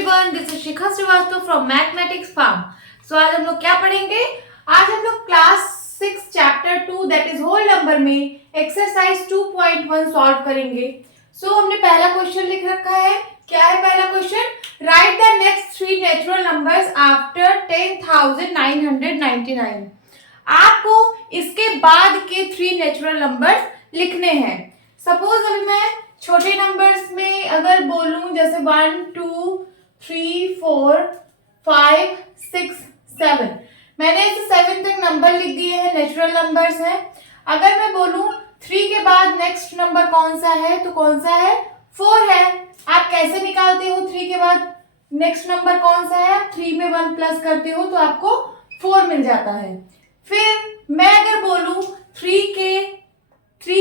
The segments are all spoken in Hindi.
Everyone, this is Shikha Srivastava from mathematics farm. So आज हम लोग क्या पढ़ेंगे? आज हम लोग class 6 chapter 2 that is whole number में एक्सरसाइज 2.1 सॉल्व करेंगे। सो हमने पहला क्वेश्चन लिख रखा है। क्या है पहला question? Right the next three natural numbers after 10,999। आपको इसके बाद के थ्री नेचुरल नंबर्स लिखने हैं। सपोज अभी मैं छोटे नंबर्स में अगर बोलूं जैसे 1 2 3 4 5 6 7, मैंने इसे 7 तक नंबर लिख दिए हैं, नेचुरल नंबर्स हैं। अगर मैं बोलूं 3 के बाद नेक्स्ट नंबर कौन सा है, तो कौन सा है? 4 है। आप कैसे निकालते हो 3 के बाद नेक्स्ट नंबर कौन सा है? आप 3 में 1 प्लस करते हो तो आपको 4 मिल जाता है। फिर मैं अगर बोलूं 3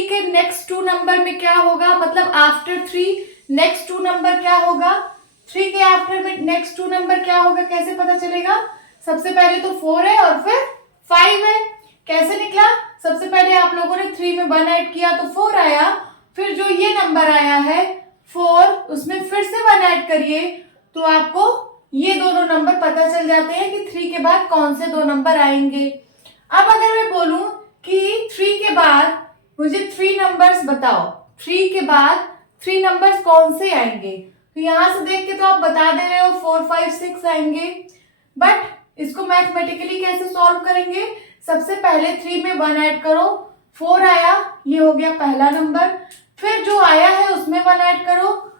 के नेक्स्ट 2 नंबर में क्या होगा, मतलब आफ्टर 3 नेक्स्ट 2 नंबर क्या होगा? 3 के आफ्टर में नेक्स्ट 2 नंबर क्या होगा, कैसे पता चलेगा? सबसे पहले तो 4 है और फिर 5 है। कैसे निकला? सबसे पहले आप लोगों ने 3 में 1 ऐड किया तो 4 आया। फिर जो ये नंबर आया है 4, उसमें फिर से 1 ऐड करिए तो आपको ये दोनों नंबर पता चल जाते हैं कि 3 के बाद कौन से दो नंबर आएंगे। अब अगर मैं बोलूं कि 3 के बाद मुझे 3 नंबर्स बताओ, 3 के बाद 3 नंबर्स कौन से आएंगे, तो यहां से देख के तो आप बता दे रहे हो 4 5 6 आएंगे। बट इसको मैथमेटिकली कैसे सॉल्व करेंगे? सबसे पहले 3 में 1 ऐड करो, 4 आया, ये हो गया पहला नंबर। फिर जो आया है उसमें 1 ऐड करो,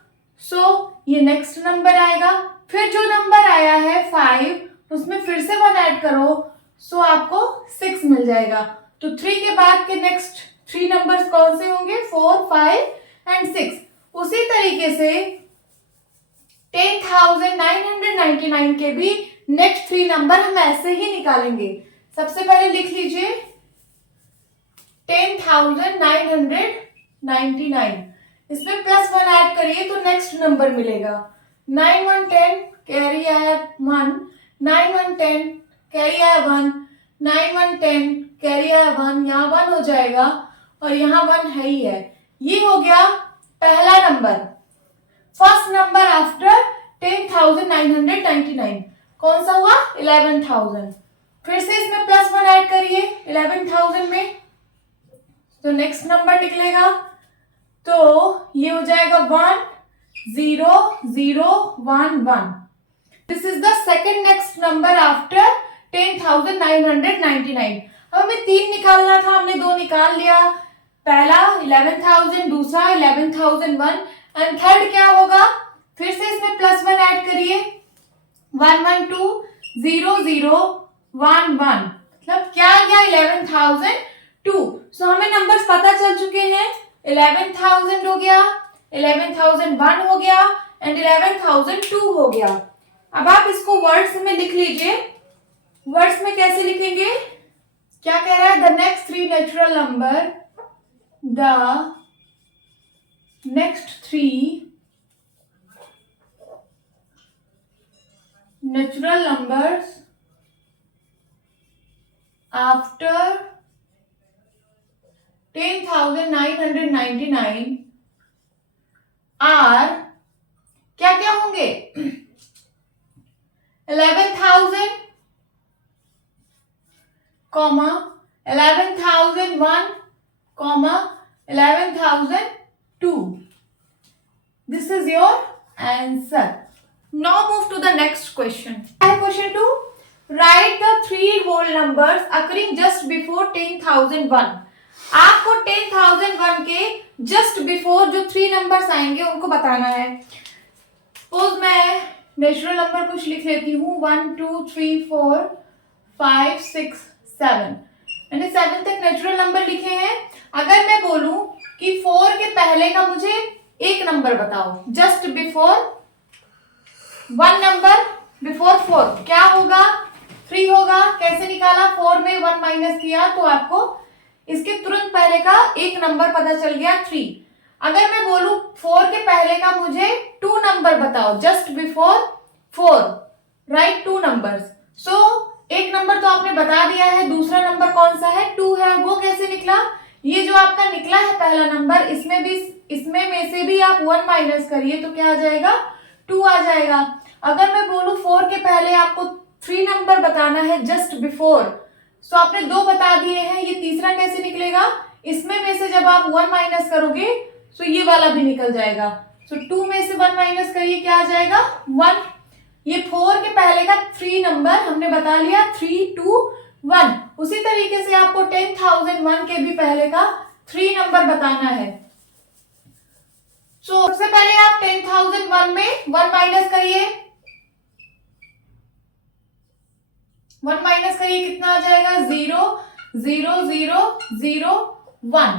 सो ये नेक्स्ट नंबर आएगा। फिर जो नंबर आया है 5, उसमें फिर से 1 ऐड करो, सो आपको 6 मिल जाएगा। तो 3 के बाद के नेक्स्ट 3 नंबर्स कौन से होंगे? 4 5 एंड 6। उसी तरीके से 10,999 के भी नेक्स्ट 3 नंबर हम ऐसे ही निकालेंगे। सबसे पहले लिख लीजिए 10,999, इसमें प्लस 1 ऐड करिए तो नेक्स्ट नंबर मिलेगा। 9 1 10 कैरी आया 1, 9 1 10 कैरी आया 1, 9 1 10 कैरी आया 1, यहाँ 1 हो जाएगा और यहाँ 1 है ही है। ये हो गया पहला नंबर, फर्स्ट नंबर आफ्टर 10,999। कौन सा हुआ? 11,000। फिर से इसमें प्लस 1 ऐड करिए 11,000 में, तो नेक्स्ट नंबर निकलेगा। तो ये हो जाएगा 1 0 0 1 1। This is the second next number after 10,999। अब हमें 3 निकालना था, हमने 2 निकाल लिया। पहला 11,000, दूसरा 11,001 एंड थर्ड क्या होगा? फिर से इसमें प्लस 1 ऐड करिए 1 1 2 0 0 1 1, मतलब क्या गया? 11,002। सो हमें नंबर्स पता चल चुके हैं। 11,000 हो गया, 11,001 हो गया एंड 11,002 हो गया। अब आप इसको वर्ड्स में लिख लीजिए। वर्ड्स में कैसे लिखेंगे? क्या कह रहा है? The next 3 natural number, the next 3 natural numbers after 10,999 are क्या क्या होंगे? 11,000, 11,001, 11,002। This is your answer. Now move to the next question. Question 2. Write the 3 whole numbers occurring just before 10,001. आपको 10,001 के जस्ट बिफोर जो 3 नंबर्स आएंगे उनको बताना है। सपोज मैं नेचुरल नंबर कुछ लिख लेती हूँ 1 2 3 4 5 6 7। मैंने 7 तक नेचुरल नंबर लिखे हैं। अगर मैं बोलूं कि 4 के पहले का मुझे एक नंबर बताओ, जस्ट बिफोर 1 नंबर बिफोर 4, क्या होगा? 3 होगा। कैसे निकाला? 4 में 1 माइनस किया तो आपको इसके तुरंत पहले का एक नंबर पता चल गया 3। अगर मैं बोलूं 4 के पहले का मुझे 2 नंबर बताओ, जस्ट बिफोर 4, राइट 2 नंबर्स। सो एक नंबर तो आपने बता दिया है, दूसरा नंबर कौन सा है? 2 है। वो कैसे निकला? ये जो आपका निकला है पहला नंबर, इसमें में से भी आप 1 माइनस करिए तो क्या आ जाएगा? 2 आ जाएगा। अगर मैं बोलूं 4 के पहले आपको 3 नंबर बताना है जस्ट बिफोर, तो आपने 2 बता दिए हैं, ये तीसरा कैसे निकलेगा? इसमें में से जब आप 1 माइनस करोगे तो ये वाला भी निकल जाएगा। तो 2 में से 1 माइनस करिए, क्या आ जाएगा? 1। ये 4 के पहले का 3 नंबर हमने बता लिया, 3 2 1। उसी तरीके से आपको 10,001 के भी पहले का 3 नंबर बताना है। तो सबसे पहले आप 10,001 में 1 माइनस करिए, 1 माइनस करिए, कितना आ जाएगा? 0 0 0 0 1।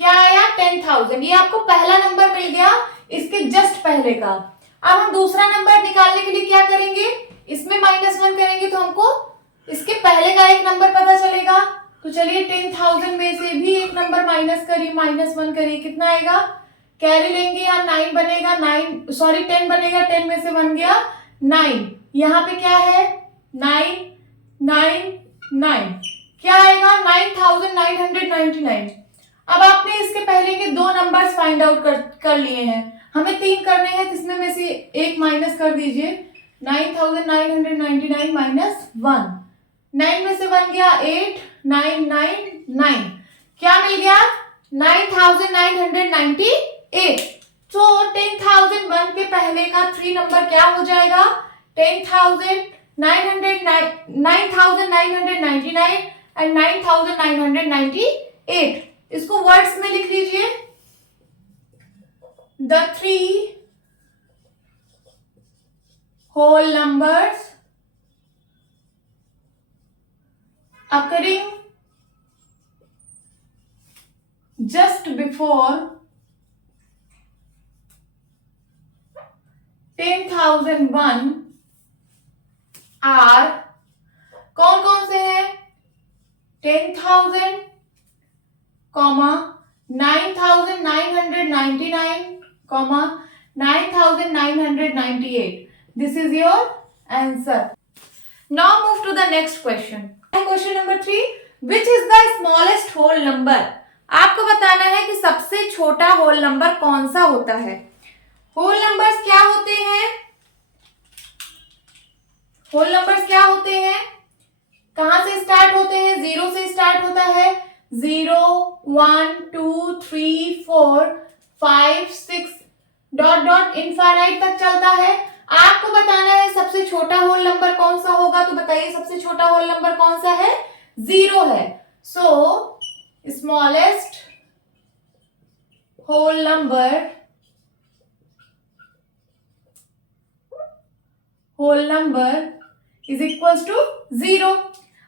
क्या आया? 10,000। ये आपको पहला नंबर मिल गया इसके जस्ट पहले का। अब हम दूसरा नंबर निकालने के लिए क्या करेंगे? इसमें -1 करेंगे तो हमको इसके पहले का एक नंबर पता चलेगा। तो चलिए 10,000 में से भी एक नंबर माइनस करिए, -1 करिए, कितना आएगा? कैरी लेंगे या 9 बनेगा, 10 बनेगा, 10 में से 1 गया 9। यहाँ पे क्या है? 9 9 9, क्या आएगा? 9,999। अब आपने इसके पहले के 2 नंबर्स फाइंड आउट कर लिए हैं, हमें 3 करने हैं, तो इसमें में से एक माइनस कर दीजिए। 9,999 माइनस 1, 9 में से 1 गया 8, 9 9 9, क्या मिल गया? 9,998। तो 10,001 के पहले का 3 नंबर क्या हो जाएगा? 9,999 एंड 9,998। इसको वर्ड्स में लिख लीजिए। The 3 whole numbers occurring just before 10,001 are कौन कौन से हैं? 10,000, 9,999, 9,998. This is your answer. Now move to the next question. Question number 3. Which is the smallest whole number? आपको बताना है कि सबसे छोटा होल नंबर कौन सा होता है। होल नंबर्स क्या होते हैं? होल नंबर्स क्या होते हैं? कहां से स्टार्ट होते हैं? 0 से स्टार्ट होता है। 0 1 2 3 4 5 6 डॉट डॉट इनफाइनाइट तक चलता है। आपको बताना है सबसे छोटा होल नंबर कौन सा होगा, तो बताइए सबसे छोटा होल नंबर कौन सा है? 0 है। So smallest whole number is equals to 0।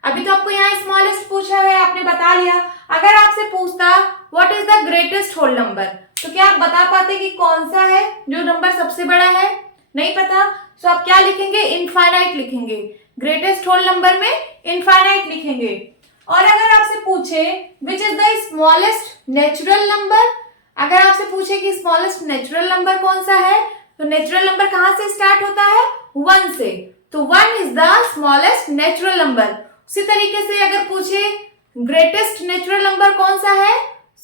अभी तो आपको यहाँ स्मॉलेस्ट पूछा है, आपने बता लिया। अगर आपसे पूछता what is the greatest whole number, तो क्या आप बता पाते कि कौन सा है जो नंबर सबसे बड़ा है? नहीं पता। तो आप क्या लिखेंगे? इनफाइनाइट लिखेंगे। ग्रेटेस्ट होल नंबर में इनफाइनाइट लिखेंगे। और अगर आपसे पूछे which is the smallest natural number, अगर आपसे पूछे कि स्मॉलेस्ट नेचुरल नंबर कौन सा है, तो नेचुरल नंबर कहां से स्टार्ट होता है? 1 से। तो 1 is the smallest natural number. उसी तरीके से अगर पूछे ग्रेटेस्ट नेचुरल नंबर कौन सा है,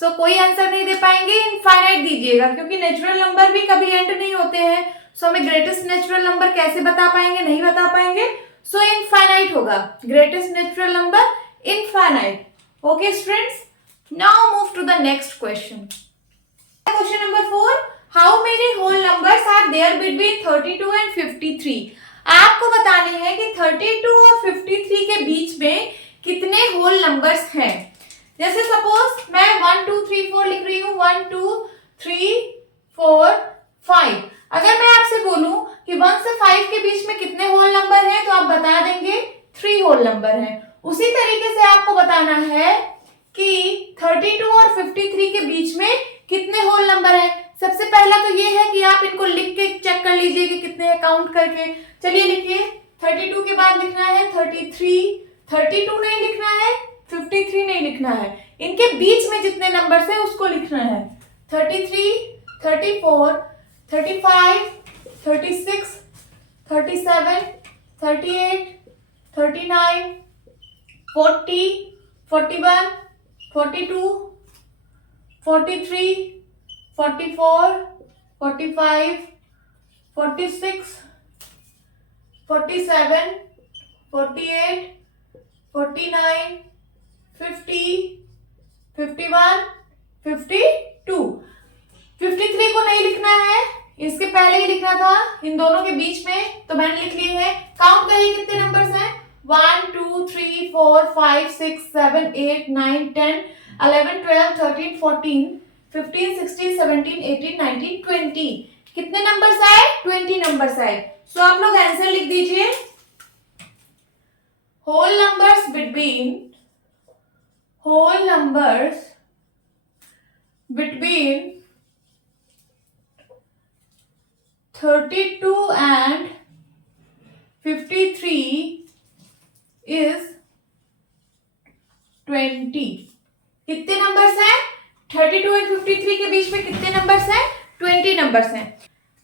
तो कोई आंसर नहीं दे पाएंगे, इनफाइनाइट दीजिएगा, क्योंकि नेचुरल नंबर भी कभी एंड नहीं होते हैं। सो हमें ग्रेटेस्ट नेचुरल नंबर कैसे बता पाएंगे? नहीं बता पाएंगे। सो इनफाइनाइट होगा, greatest natural number infinite. Okay students, now move to the next question. Question number 4, how many whole numbers are there between 32 and 53? आपको बताने हैं कि 32 और 53 के बीच में कितने होल नंबर्स हैं। जैसे सपोज मैं 1 2 3 4 लिख रही हूँ, 1 2 3 4 5। अगर मैं आपसे बोलूं कि 1 से 5 के बीच में कितने होल नंबर हैं, तो आप बता देंगे 3 होल नंबर हैं। उसी तरीके से आपको बताना है कि 32 और 53 के बीच में कितने होल नंबर हैं। सबसे पहला तो ये है कि आप इनको लिख के चेक कर लीजिए कि कितने हैं, काउंट करके। चलिए लिखिए, 32 के बाद लिखना है 33, 32 नहीं लिखना है, 53 नहीं लिखना है, इनके बीच में जितने नंबर्स हैं उसको लिखना है। 33, 34, 35, 36, 37, 38, 39, 40, 41, 42, 43, 44, 45, 46, 47, 48, 49, 50, 51, 52। 53 को नहीं लिखना है, इसके पहले ही लिखना था, इन दोनों के बीच में, तो मैंने लिख लिए हैं। काउंट करिए कितने नंबर्स हैं। 1 2 3 4 5 6 7 8 9 10 11 12 13 14 15 16 17 18 19 20। कितने नंबर्स आए? 20 नंबर्स आए। सो आप लोग आंसर लिख दीजिए। whole numbers between 32 and 53 is 20। कितने नंबर्स हैं? 32 और 53 के बीच में कितने नंबर्स हैं? 20 नंबर्स हैं।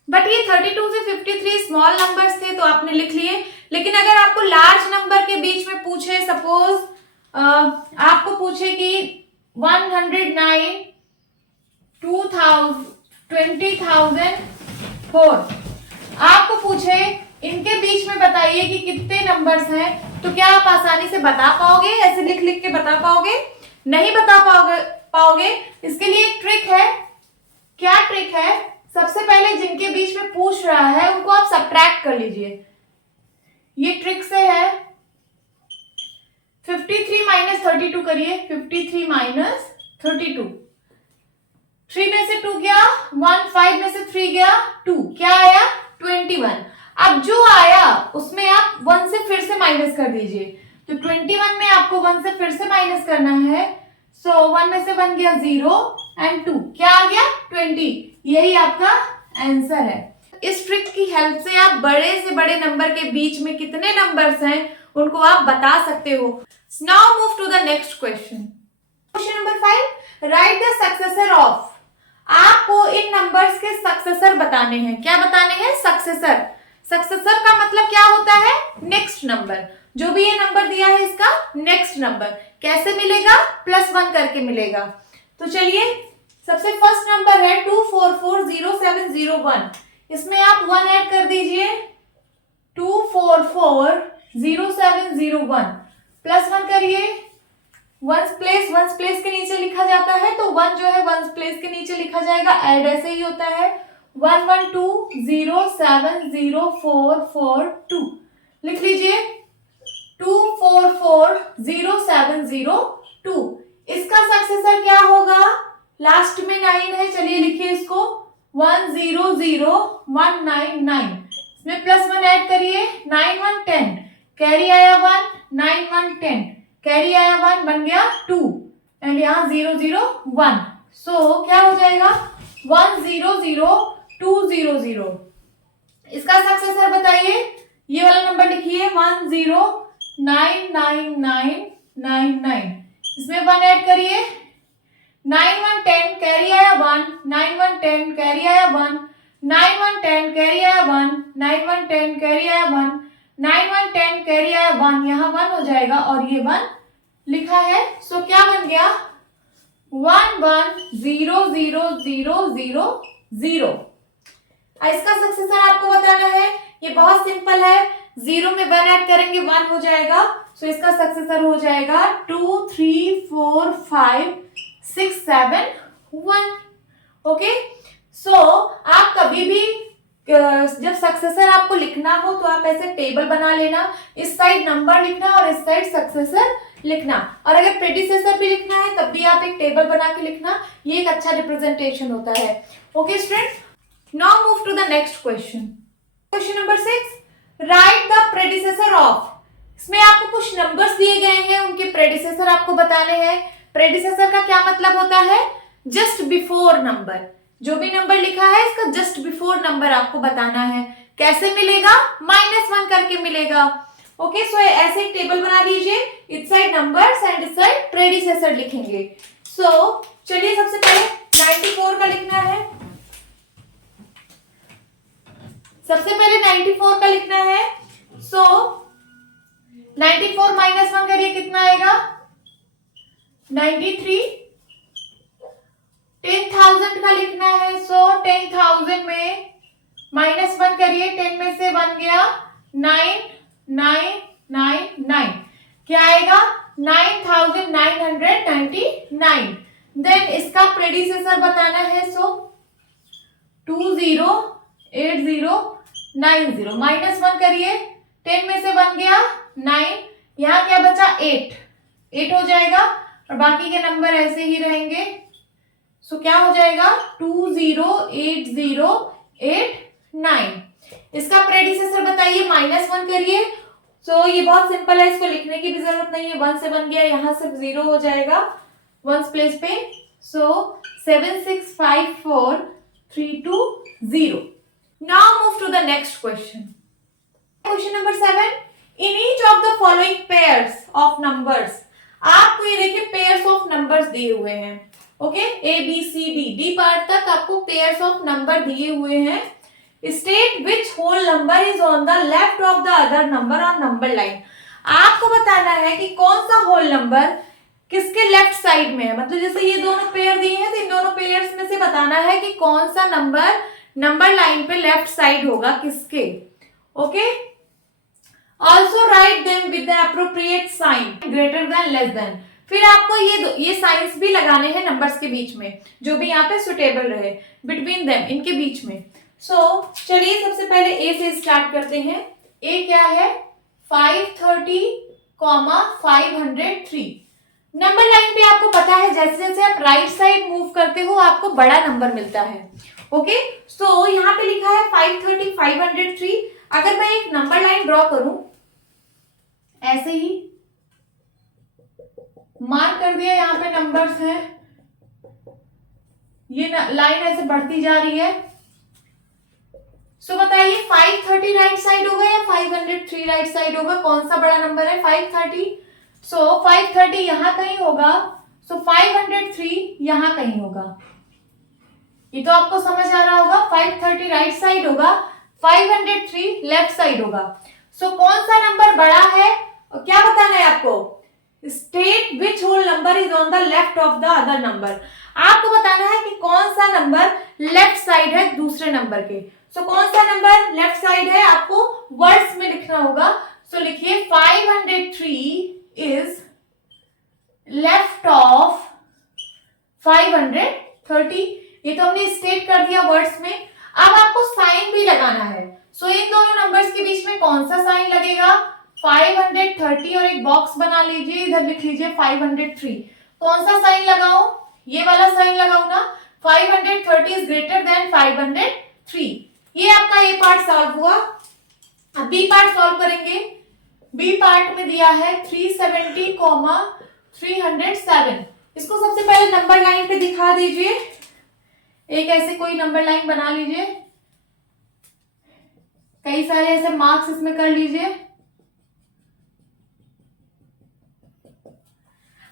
बट ये 32 से 53 स्मॉल नंबर्स थे तो आपने लिख लिए। लेकिन अगर आपको लार्ज नंबर के बीच में पूछे, सपोज आपको पूछे कि 109 2000 20004, आपको पूछे इनके बीच में बताइए कि कितने नंबर्स हैं, तो क्या आप आसानी से बता पाओगे? ऐसे लिख लिख के बता पाओगे? नहीं बता पाओगे। इसके लिए एक ट्रिक है। क्या ट्रिक है? सबसे पहले जिनके बीच में पूछ रहा है उनको आप सब्ट्रैक्ट कर लीजिए। ये ट्रिक से है। 53 माइनस 32 करिए। 53 माइनस 32, 3 में से 2 गया 1, 5 में से 3 गया 2, क्या आया? 21। अब जो आया उसमें आप 1 से फिर से माइनस कर दीजिए। तो 21 में आपको 1 से फिर से माइनस करना है। सो 1 में से 1 गया 0 एंड 2, क्या आ गया? 20। यही आपका आंसर है। इस ट्रिक की हेल्प से आप बड़े से बड़े नंबर के बीच में कितने नंबर्स हैं उनको आप बता सकते हो। Now move to the next question. Question number 5, write the successor of. आपको इन नंबर्स के सक्सेसर बताने हैं। क्या बताने हैं? सक्सेसर। सक्सेसर का मतलब क्या होता है? Next number. जो भी ये नंबर दिया है इसका नेक्स्ट नंबर कैसे मिलेगा? +1 करके मिलेगा। तो चलिए, सबसे फर्स्ट नंबर है 2440701। इसमें आप 1 ऐड कर दीजिए। 2440701 +1 करिए। वंस प्लेस के नीचे लिखा जाता है, तो 1 जो है वंस प्लेस के नीचे लिखा जाएगा। ऐड ऐसे ही होता है। 112070442 लिख लीजिए। 2440702। इसका सक्सेसर क्या होगा? लास्ट में 9 है, चलिए लिखिए इसको। 100199। इसमें +1 ऐड करिए। 9 1 10, कैरी आया 1, 9 1 10, कैरी आया 1, बन गया 2 एंड यहाँ 001। सो क्या हो जाएगा? 100200। इसका सक्सेसर बताइए। ये वाला नंबर लिखिए 109999। इसमें 1 ऐड करिए। 9 1 10, कैरी आया 1, 9 1 10, कैरी आया 1, 9 1 10, कैरी आया 1, 9 1 10, कैरी आया 1, 9 1 10, कैरी आया 1, यहाँ 1 हो जाएगा और ये 1 लिखा है। सो क्या बन गया? 110000। इसका सक्सेसर आपको बताना है। ये बहुत सिंपल है। 0 में 1 ऐड करेंगे 1 हो जाएगा। सो इसका सक्सेसर हो जाएगा 2345671। ओके। सो आप कभी भी जब सक्सेसर आपको लिखना हो तो आप ऐसे टेबल बना लेना। इस साइड नंबर लिखना और इस साइड सक्सेसर लिखना। और अगर प्रेडिसेसर भी लिखना है तब भी आप एक टेबल बना के लिखना। ये एक अच्छा रिप्रेजेंटेशन होता है। Okay student, now move to the next question. Question number 6, write the predecessor of. इसमें आपको कुछ नंबर्स दिए गए हैं, उनके प्रेडिसेसर आपको बताने हैं। प्रेडिसेसर का क्या मतलब होता है? Just before number. जो भी नंबर लिखा है इसका जस्ट बिफोर नंबर आपको बताना है। कैसे मिलेगा? -1 करके मिलेगा। ओके, सो ऐसे एक टेबल बना लीजिए। इस साइड नंबर्स एंड इस साइड प्रेडिसेसर लिखेंगे। सो चलिए, सबसे पहले 94 का लिखना है। सबसे पहले 94 का लिखना है। सो 94 -1 करिए, कितना आएगा? 93। 10,000 का लिखना है। सो 10,000 में -1 करिए। 10 में से 1 गया 9999, क्या आएगा 9999। देन इसका प्रेडिसेसर बताना है, सो 208090, -1 करिए, 10 में से 1 गया 9, यहाँ क्या बचा 8 हो जाएगा, और बाकी के नंबर ऐसे ही रहेंगे। सो क्या हो जाएगा 208089। इसका प्रेडिसेसर बताइए, -1 करिए। सो ये बहुत सिंपल है, इसको लिखने की भी जरूरत नहीं है, 1 से 1 गया, यहाँ सिर्फ 0 हो जाएगा 1s प्लेस पे। So 7654320। Now move to the next question. Question number 7, in each of the following pairs of numbers, आपको ये देखिए पेयर्स ऑफ नंबर्स दिए हुए हैं, okay, A B C D, D part तक आपको पेयर्स ऑफ नंबर दिए हुए हैं। State which whole number is on the left of the other number on number line. आपको बताना है कि कौन सा होल नंबर किसके लेफ्ट साइड में है, मतलब जैसे ये दोनों पेयर दिए हैं तो इन दोनों पेयर्स में से बताना है कि कौन सा नंबर नंबर लाइन पे लेफ्ट साइड होगा किसके, okay. Also write them with the appropriate sign, greater than, less than. फिर आपको ये साइंस भी लगाने हैं नंबर्स के बीच में, जो भी यहाँ पे सुटेबल रहे, बिटवीन देम, इनके बीच में। चलिए सबसे पहले ए से स्टार्ट करते हैं। ए क्या है 530,503। नंबर लाइन पे आपको पता है जैसे जैसे आप राइट साइड मूव करते हो आपको बड़ा नंबर मिलता है, ओके। सो यहाँ पे लिखा है 530,503। अगर मैं एक नंबर लाइन ड्रॉ करूं, ऐसे ही मार्क कर दिया, यहाँ पे नंबर्स हैं, ये लाइन ऐसे बढ़ती जा रही है। सो बताइए 530 राइट साइड होगा या 503 राइट साइड होगा, कौन सा बड़ा नंबर है 530। सो 530 यहां कहीं होगा, सो 503 यहां कहीं होगा। ये तो आपको समझ आ रहा होगा, 530 राइट साइड होगा, 503 लेफ्ट साइड होगा। सो कौन सा नंबर बड़ा है और क्या बताना है आपको, state which whole number is on the left of the other number. आपको बताना है कि कौन सा नंबर लेफ्ट साइड है दूसरे नंबर के। सो कौन सा नंबर लेफ्ट साइड है आपको वर्ड्स में लिखना होगा। सो लिखिए 503 इज लेफ्ट ऑफ 530। ये तो हमने स्टेट कर दिया वर्ड्स में। अब आपको साइन भी लगाना है। सो इन दोनों नंबर्स के बीच में कौन सा साइन लगेगा 530, और एक बॉक्स बना लीजिए, इधर लिख लीजिए 503। कौन सा साइन लगाऊं, ये वाला साइन लगाऊंगा, 530 इज ग्रेटर देन 503। ये आपका ए पार्ट सॉल्व हुआ। अब बी पार्ट सॉल्व करेंगे। बी पार्ट में दिया है 370,307। इसको सबसे पहले नंबर लाइन पे दिखा दीजिए, एक ऐसे कोई नंबर लाइन बना लीजिए, कई सारे ऐसे मार्क्स इसमें कर लीजिए।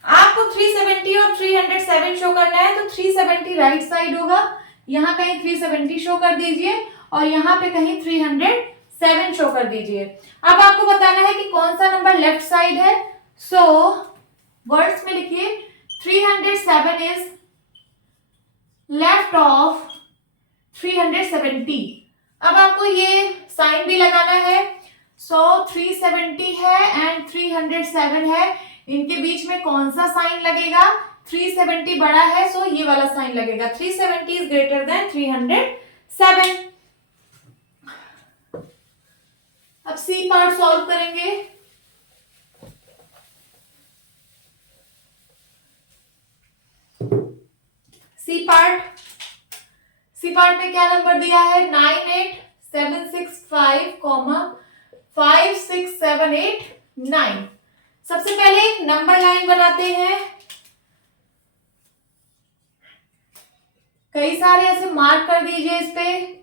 आपको 370 और 307 शो करना है, तो 370 राइट साइड होगा, यहां कहीं 370 शो कर दीजिए और यहाँ पे कहीं 307 शो कर दीजिए। अब आपको बताना है कि कौन सा नंबर लेफ्ट साइड है। सो वर्ड्स में लिखिए 307 इज लेफ्ट ऑफ 370। अब आपको ये साइन भी लगाना है। सो 370 है एंड 307 है, इनके बीच में कौन सा साइन लगेगा, 370 बड़ा है, सो ये वाला साइन लगेगा, 370 इज ग्रेटर देन 307। अब सी पार्ट सॉल्व करेंगे। सी पार्ट में क्या नंबर दिया है 98,765,56789। सबसे पहले एक नंबर लाइन बनाते हैं, कई सारे ऐसे मार्क कर दीजिए इस पे।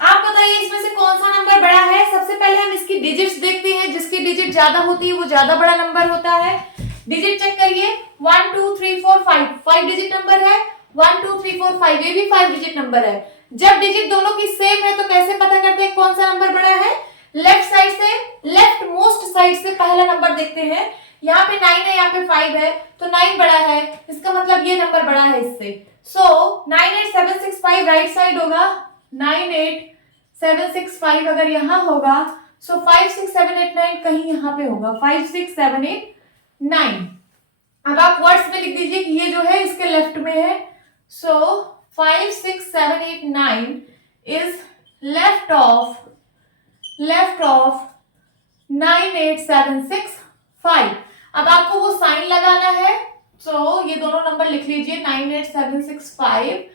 आप बताइए इसमें से कौन सा नंबर बड़ा है। सबसे पहले हम इसकी डिजिट्स देखते हैं, जिसकी डिजिट ज्यादा होती है वो ज्यादा बड़ा नंबर होता है। डिजिट चेक करिए 1 2 3 4 5 डिजिट नंबर है, 1 2 3 4 5 ये भी 5 डिजिट नंबर है। जब डिजिट दोनों की सेम है तो कैसे पता करते हैं कौन सा नंबर बड़ा है, लेफ्ट साइड से, लेफ्ट मोस्ट साइड से पहला नंबर देखते हैं। यहाँ पे 9 है, यहाँ पे 5 है, तो 9 बड़ा है, इसका मतलब ये नंबर बड़ा है इससे। सो 98765 राइट साइड होगा, 98765 अगर यहाँ होगा, सो 56789 कहीं यहाँ पे होगा, 56789। अब आप वर्ड्स में लिख दीजिए कि ये जो है इसके लेफ्ट में है, सो 56789 इज लेफ्ट ऑफ 98765। अब आपको वो साइन लगाना है, सो ये दोनों नंबर लिख लीजिए, 98765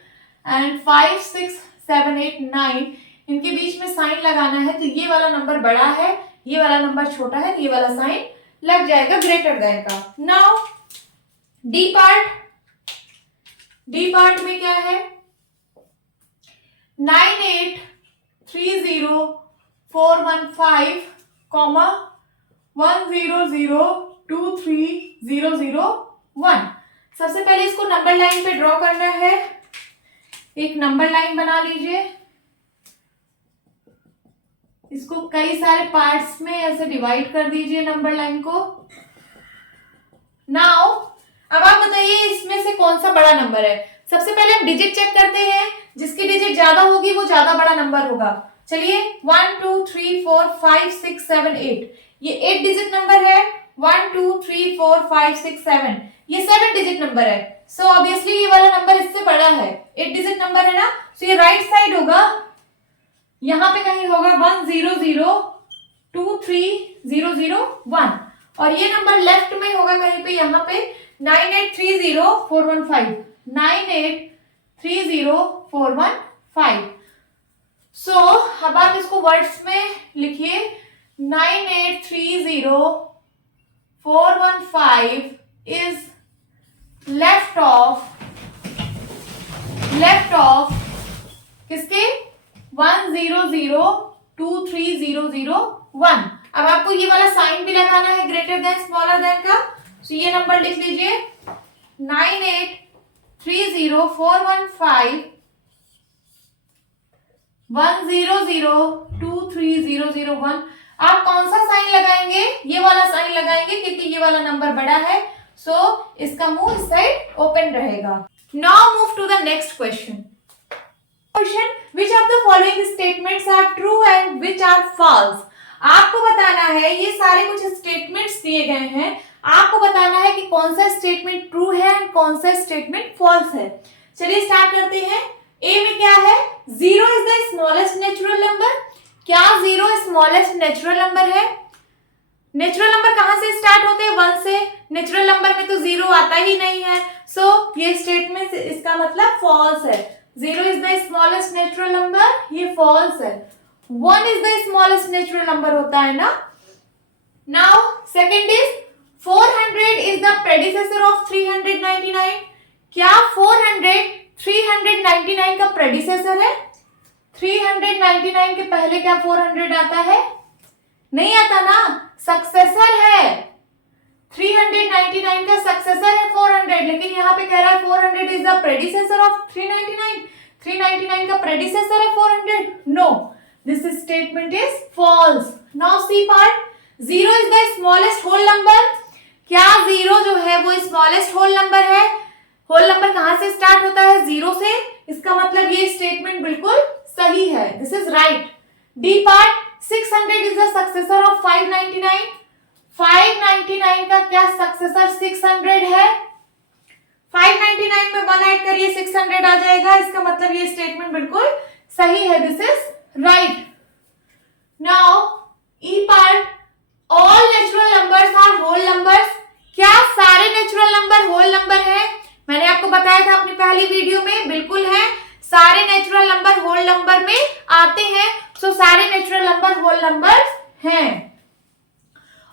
एंड 56789, इनके बीच में साइन लगाना है। तो ये वाला नंबर बड़ा है, ये वाला नंबर छोटा है, ये वाला साइन लग जाएगा ग्रेटर देन का। नाउ डी पार्ट में क्या है, 9830415 100230001। सबसे पहले इसको नंबर लाइन पे ड्रॉ करना है। एक नंबर लाइन बना लीजिए, इसको कई सारे पार्ट्स में ऐसे डिवाइड कर दीजिए नंबर लाइन को। नाउ अब आप बताइए इसमें से कौन सा बड़ा नंबर है। सबसे पहले हम डिजिट चेक करते हैं, जिसकी डिजिट ज्यादा होगी वो ज्यादा बड़ा नंबर होगा। चलिए 1 2 3 4 5 6 7 8, ये 8 डिजिट नंबर है। 1 2 3 4 5 6 7, ये 7 डिजिट नंबर है। सो ऑब्वियसली ये वाला नंबर इससे बड़ा है, 8 डिजिट नंबर है ना, सो ये राइट साइड होगा, यहाँ पे कहीं होगा 100230001, और ये नंबर लेफ्ट में होगा कहीं पे, यहाँ पे 9830415 9830415। सो अब आप इसको वर्ड्स में लिखिए, 9830415 इज लेफ्ट ऑफ किसके, 100230001। अब आपको ये वाला साइन भी लगाना है ग्रेटर देन स्मॉलर देन का, सो ये नंबर लिख लीजिए, 9830415 100230001। आप कौन सा साइन लगाएंगे, ये वाला साइन लगाएंगे क्योंकि ये वाला नंबर बड़ा है, सो इसका मुंह इस साइड ओपन रहेगा। Now move to the next question. Which of the following statements are true and which are false? आपको बताना है, ये सारे कुछ स्टेटमेंट्स दिए गए हैं, आपको बताना है कि कौन सा स्टेटमेंट ट्रू है और कौन सा स्टेटमेंट फॉल्स है। चलिए स्टार्ट करते हैं। ए में क्या है, 0 is the smallest natural number. क्या 0 स्मॉलेस्ट नेचुरल नंबर है? नेचुरल नंबर कहां से स्टार्ट होते हैं, 1 से। नेचुरल नंबर में तो 0 आता ही नहीं है, सो ये स्टेटमेंट इसका मतलब फॉल्स है। 0 is the smallest natural number, ये फॉल्स है। 1 is the smallest natural number होता है ना। Now second is 400 is the predecessor of 399। क्या 400 399 का प्रेडिसेसर है? 399 के पहले क्या 400 आता है? नहीं आता ना, सक्सेसर है। 399 का सक्सेसर है 400, लेकिन यहाँ पे कह रहा है 400 इज द प्रेडिसेसर ऑफ 399। 399 का प्रेडिसेसर है 400। No, this statement is false. Now C part, 0 is the smallest whole number. क्या 0 जो है वो स्मॉलेस्ट होल नंबर है? होल नंबर कहां से स्टार्ट होता है, 0 से। इसका मतलब ये स्टेटमेंट बिल्कुल सही है, this is right. D part, 600 is the successor of 599। 599 का क्या सक्सेसर 600 है? 599 में 1 ऐड करिए 600 आ जाएगा, इसका मतलब ये स्टेटमेंट बिल्कुल सही है, this is right. Now E part, all natural numbers are whole numbers. क्या सारे नेचुरल नंबर होल नंबर है? मैंने आपको बताया था अपनी पहली वीडियो में, बिल्कुल है, सारे नेचुरल नंबर होल नंबर में आते हैं, सो सारे नेचुरल नंबर होल नंबर्स हैं।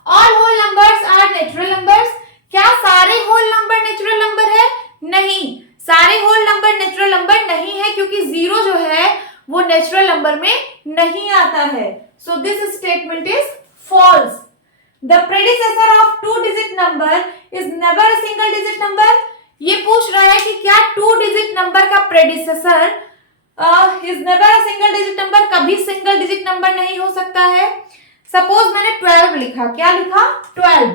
All whole numbers are natural numbers. क्या सारे होल नंबर नेचुरल नंबर है? नहीं, सारे होल नंबर नेचुरल नंबर नहीं है, क्योंकि 0 जो है वो नेचुरल नंबर में नहीं आता है, so this statement is false. The predecessor of 2 digit number is never a single digit number. ये पूछ रहा है कि क्या 2 डिजिट नंबर का predecessor is never a single digit number, कभी सिंगल डिजिट नंबर नहीं हो सकता है। सपोज मैंने 12 लिखा, क्या लिखा, 12।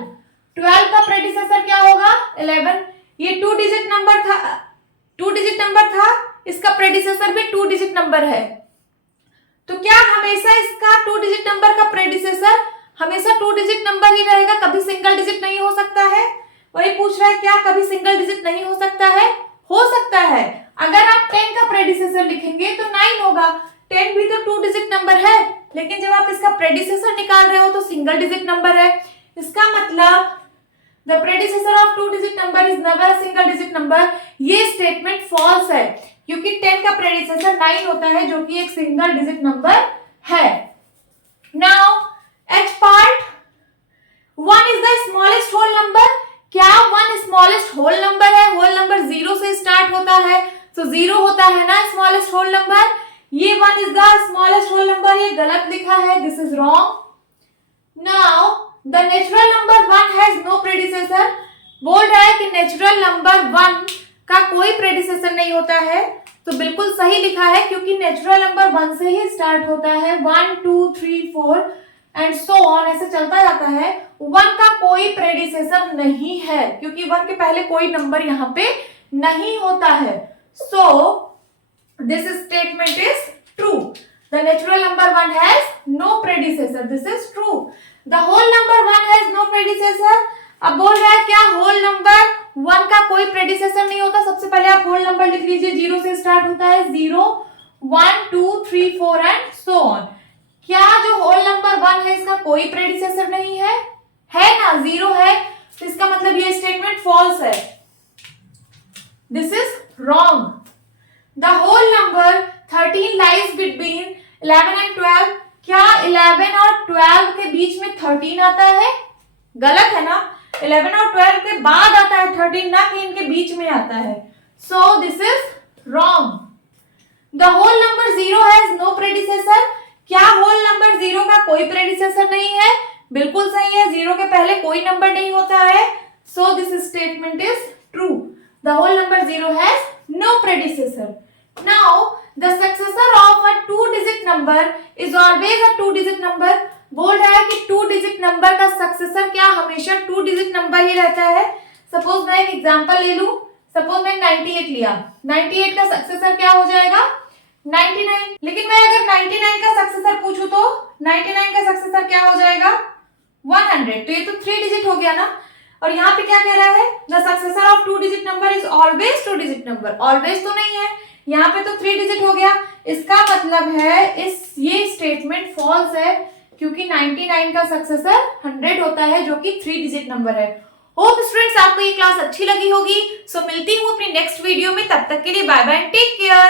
12 का प्रेडिसेसर क्या होगा, 11। ये 2 डिजिट नंबर था, 2 डिजिट नंबर था, इसका प्रेडिसेसर भी 2 डिजिट नंबर है, तो क्या हमेशा इसका 2 डिजिट नंबर का प्रेडिसेसर हमेशा 2 डिजिट नंबर ही रहेगा, कभी सिंगल डिजिट नहीं हो सकता है? वही पूछ रहा है, क्या कभी सिंगल डिजिट नहीं हो सकता है? हो सकता है। अगर आप 10 का प्रेडिसेसर लिखेंगे तो 9 होगा। 10 भी तो 2 डिजिट नंबर है, लेकिन जब आप इसका प्रेडिसेसर निकाल रहे हो तो सिंगल डिजिट नंबर है। इसका मतलब the predecessor of 2 digit number is never a single digit number. ये स्टेटमेंट फॉल्स है, क्योंकि 10 का प्रेडिसेसर 9 होता है, जो कि एक सिंगल डिजिट नंबर है। Now H part, 1 is the smallest whole number. क्या 1 स्मॉलेस्ट होल नंबर है? होल नंबर 0 से स्टार्ट होता है, तो 0 होता है ना स्मॉलेस्ट होल नंबर। ये 1 is the smallest whole number, ये गलत लिखा है, this is wrong. Now the natural number 1 has no predecessor. बोल रहा है कि नेचुरल नंबर 1 का कोई प्रेडिसेसर नहीं होता है, तो बिल्कुल सही लिखा है, क्योंकि नेचुरल नंबर 1 से ही स्टार्ट होता है। 1 2 3 4 एंड सो ऑन, ऐसे चलता जाता है। 1 का कोई प्रेडिसेसर नहीं है, क्योंकि 1 के पहले कोई नंबर यहाँ पे नहीं होता है। So this statement is true. The natural number 1 has no predecessor, this is true. The whole number 1 has no predecessor. अब बोल रहा है क्या होल नंबर 1 का कोई प्रेडिसेसर नहीं होता? सबसे पहले आप होल नंबर लिख लीजिए, 0 से स्टार्ट होता है। 0 1 2 3 4 एंड सो ऑन। क्या जो होल नंबर 1 है इसका कोई प्रेडिसेसर नहीं है? है ना, 0 है, तो इसका मतलब ये स्टेटमेंट फॉल्स है, this is wrong. The whole number 13 lies between 11 and 12। क्या 11 और 12 के बीच में 13 आता है? गलत है ना, 11 और 12 के बाद आता है 13, ना कि इनके बीच में आता है। So this is wrong. The whole number 0 has no predecessor. क्या होल नंबर 0 का कोई प्रेडिसेसर नहीं है? बिल्कुल सही है, 0 के पहले कोई नंबर नहीं होता है। So this statement is true. The whole number 0 has no predecessor. Now the successor of a 2 digit number is always a 2 digit number. बोल रहा है कि 2 डिजिट नंबर का सक्सेसर क्या हमेशा 2 डिजिट नंबर ही रहता है? सपोज मैं एक एग्जांपल ले लूं, सपोज मैं 98 लिया, 98 का सक्सेसर क्या हो जाएगा? 99। लेकिन मैं अगर 99 का सक्सेसर पूछूं तो 99 का सक्सेसर क्या हो जाएगा? 100। तो ये तो 3 डिजिट हो गया ना। और यहाँ पे क्या कह रहा है? The successor of 2 digit number is always 2 digit number. Always तो नहीं है, यहाँ पे तो 3 डिजिट हो गया। इसका मतलब है ये स्टेटमेंट फॉल्स है, क्योंकि 99 का सक्सेसर 100 होता है, जो कि 3 डिजिट नंबर है। होप स्टूडेंट्स आपको ये क्लास अच्छी लगी होगी। सो मिलती हूँ अपनी नेक्स्ट वीडियो में, तब तक के लिए बाय बाय, टेक केयर।